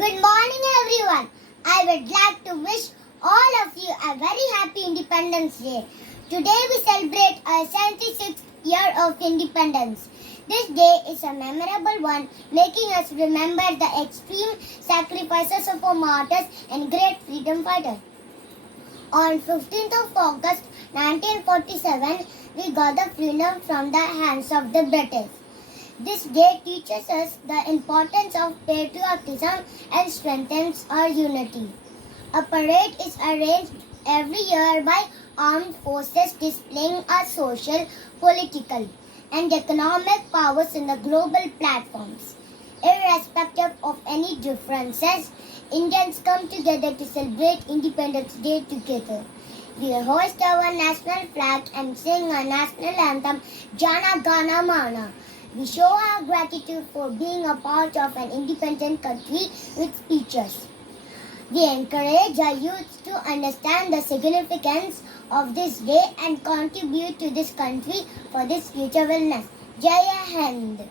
Good morning, everyone. I would like to wish all of you a very happy Independence Day. Today we celebrate our 76th year of independence. This day is a memorable one, making us remember the extreme sacrifices of our martyrs and great freedom fighters. On 15th of August 1947, we got the freedom from the hands of the British. This day teaches us the importance of patriotism and strengthens our unity. A parade is arranged every year by armed forces displaying our social, political, and economic powers in the global platforms. Irrespective of any differences, Indians come together to celebrate Independence Day together. We hoist our national flag and sing our national anthem, Jana Gana Mana. We show our gratitude for being a part of an independent country with speeches. We encourage our youth to understand the significance of this day and contribute to this country for this future wellness. Jai Hind!